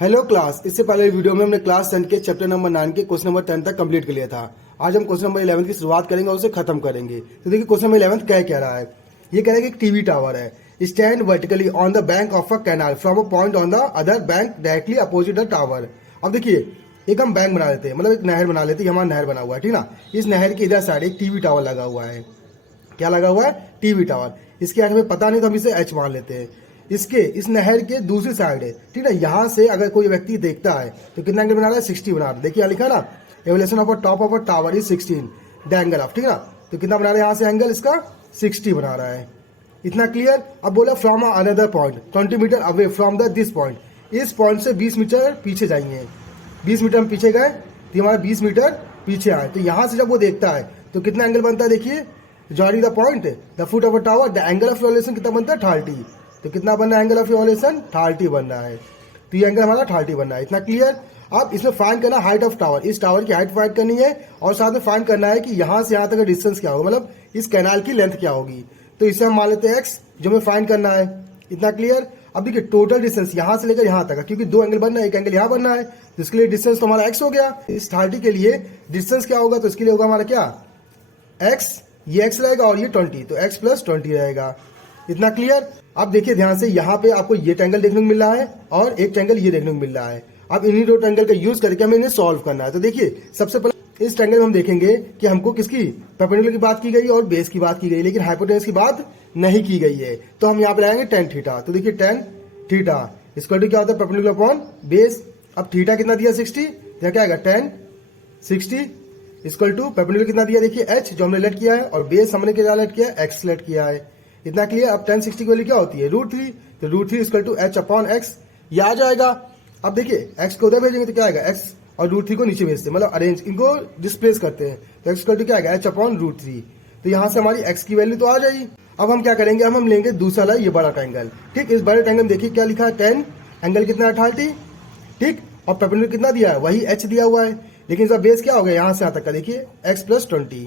Hello class. इससे पहले video में हमने क्लास 10 के चैप्टर नंबर 9 के क्वेश्चन नंबर 10 तक कंप्लीट कर लिया था। आज हम क्वेश्चन नंबर 11 की शुरुआत करेंगे और उसे खत्म करेंगे। तो देखिए क्वेश्चन नंबर 11 क्या कह रहा है। ये कह रहा है कि एक टीवी टावर है, stand vertically on the bank of a canal from a point on the other bank directly opposite the tower. अब देखिए एक हम बैंक बना लेते हैं, मतलब एक नहर बना लेते हैं। हमारा नहर बना हुआ है, ठीक ना। इस नहर के इधर साइड एक टीवी टावर लगा हुआ है। क्या लगा हुआ है? TV tower. इसके आगे हमें पता नहीं तो हम इसे एच मान लेते हैं। इसके इस नहर के दूसरी साइड है, ठीक है। यहाँ से अगर कोई व्यक्ति देखता है तो कितना एंगल बना रहा है? 60 बना रहा है। देखिए यहाँ लिखा ना, evaluation of a top of a tower is 16 the angle of, ठीक है ना। तो कितना बना रहा है यहाँ से एंगल? इसका 60 बना रहा है। इतना क्लियर। अब बोला from another point 20 meter away from the this point. इस पॉइंट से 20 मीटर पीछे जाएंगे। 20 मीटर हम पीछे गए तो हमारा 20 मीटर पीछे आए। तो यहाँ से जब वो देखता है तो कितना एंगल बनता है? देखिए joining the point the foot of a tower the angle of revolution कितना बनता है? 30। तो कितना बन रहा है एंगल ऑफ रिवोल्यूशन? 30 बन रहा है। तो ये एंगल हमारा 30 बन रहा है। इतना क्लियर। अब इसमें फाइंड करना हाइट ऑफ टावर। इस टावर की हाइट फाइंड करनी है और साथ में फाइंड करना है कि यहाँ से यहाँ तक का डिस्टेंस क्या होगा, मतलब इस कैनाल की लेंथ क्या होगी। तो इसे हम मान लेते हैं एक्स, जो हमें फाइंड करना है। इतना क्लियर। अब देखिए टोटल डिस्टेंस यहाँ से लेकर यहाँ तक है, क्योंकि दो एंगल बनना है, एक एंगल यहाँ बनना है, तो इसके लिए डिस्टेंस तो हमारा एक्स हो गया। इस 30 के लिए डिस्टेंस क्या होगा? तो इसके लिए होगा हमारा क्या? एक्स। ये एक्स रहेगा और ये 20, तो एक्स प्लस 20 रहेगा। इतना क्लियर। अब देखिए ध्यान से, यहाँ पे आपको ये ट्रायंगल देखने को मिल रहा है और एक ट्रायंगल ये देखने को मिल रहा है। अब इन्हीं दो ट्रायंगल का यूज करके हमें इन्हें सॉल्व करना है। तो देखिए सबसे पहले इस ट्रायंगल में हम देखेंगे कि हमको किसकी परपेंडिकुलर की बात की गई और बेस की बात की गई, लेकिन हाइपोटेनस की बात नहीं की गई है। तो हम यहाँ पे लाएंगे tan थीटा। तो देखिए tan थीटा इक्वल टू क्या होता है? Perpendicular upon base. अब थीटा कितना दिया? 60। तो क्या आएगा? tan 60 इक्वल टू परपेंडिकुलर कितना दिया? देखिए h जो हमने लेट किया है और बेस हमने क्या लेट किया है? x लेट किया है। इतना क्लियर। अब tan 60 की वैल्यू क्या होती है? √3। तो √3 equal to h upon x, ये आ जाएगा। अब देखिए x को उधर भेजेंगे तो क्या आएगा? x और √3 को नीचे भेजते हैं, मतलब अरेंज इनको डिस्प्लेस करते हैं। तो x इक्वल टू क्या आएगा? h upon √3। तो यहाँ से हमारी x की वैल्यू तो आ जाएगी। अब हम क्या करेंगे? हम लेंगे दूसरा वाला ये बड़ा ट्रायंगल, ठीक। इस बड़े ट्रायंगल में देखिए क्या लिखा है? 10, एंगल कितना है? 30, ठीक। और परपेंडिकुलर कितना दिया है? वही h दिया हुआ है, लेकिन इसका बेस क्या हो गया? यहाँ से यहाँ तक का देखिए x प्लस 20।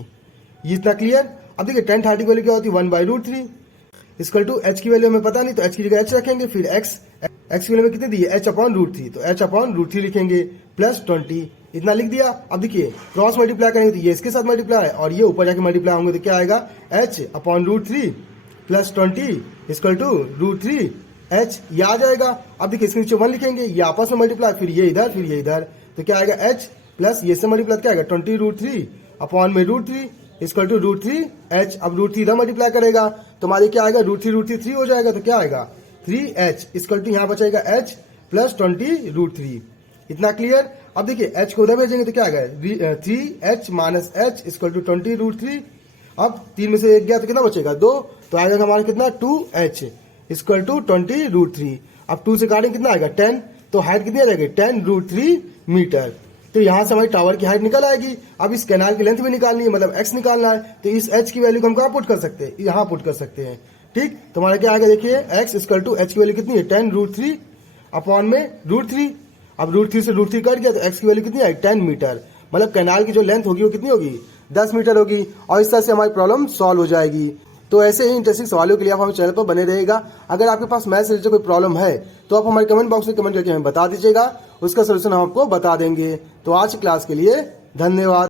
ये इतना क्लियर। अब देखिए tan 30 की वैल्यू क्या होती है? 1/√3 इक्वल टू h की वैल्यू हमें पता नहीं, तो h की जगह h रखेंगे। फिर x की वैल्यू में कितनी दी है? h अपॉन √3, तो h अपॉन √3 लिखेंगे प्लस 20। इतना लिख दिया। अब देखिए क्रॉस मल्टीप्लाई करेंगे तो ये इसके साथ मल्टीप्लाई है और ये ऊपर जाके मल्टीप्लाई होंगे, तो क्या आएगा? h upon √3 plus 20 equal to √3 h, ये आ जाएगा। अब देखिए इसके नीचे 1 लिखेंगे, ये आपस में मल्टीप्लाई, फिर ये इधर फिर ये इधर, तो क्या आएगा? h प्लस ये से मल्टीप्लाई क्या आएगा? 20√3 अपॉन में √3 इक्वल टू √3 h। अब √3 इधर मल्टीप्लाई करेगा तो हमारे क्या आएगा? √3 3 हो जाएगा, तो क्या आएगा? 3h इक्वल टू यहाँ बचेगा h प्लस 20√3। इतना क्लियर। अब देखिए h को उधर भेजेंगे तो क्या आएगा? 3h minus h equal to 20√3। अब 3 में से 1 गया तो कितना बचेगा? 2, तो आएगा हमारा कितना? 2h equal to 20√3। अब 2 से काटेंगे कितना आएगा? 10। तो हाइट कितनी आ जाएगी? 10√3 मीटर। तो यहाँ से हमारी टावर की हाइट निकल आएगी। अब इस कैनाल की लेंथ भी निकालनी है, मतलब x निकालना है। तो इस h की वैल्यू को हम कहाँ पुट कर सकते हैं? यहाँ पुट कर सकते हैं, ठीक। तो हमारा क्या आएगा? देखिए x इक्वल टू h की वैल्यू कितनी है? 10√3 अपॉन में √3। अब √3 से √3 कट गया तो x की वैल्यू कितनी आई? 10 मीटर। मतलब कैनाल की जो लेंथ होगी वो कितनी होगी? 10 मीटर होगी। और इस तरह से हमारी प्रॉब्लम सॉल्व हो जाएगी। तो ऐसे ही इंटरेस्टिंग सवालों के लिए आप हमारे चैनल पर बने रहेगा। अगर आपके पास मैथ से रिलेटेड कोई प्रॉब्लम है तो आप हमारे कमेंट बॉक्स में कमेंट करके हमें बता दीजिएगा, उसका सोल्यूशन हम आपको बता देंगे। तो आज की क्लास के लिए धन्यवाद।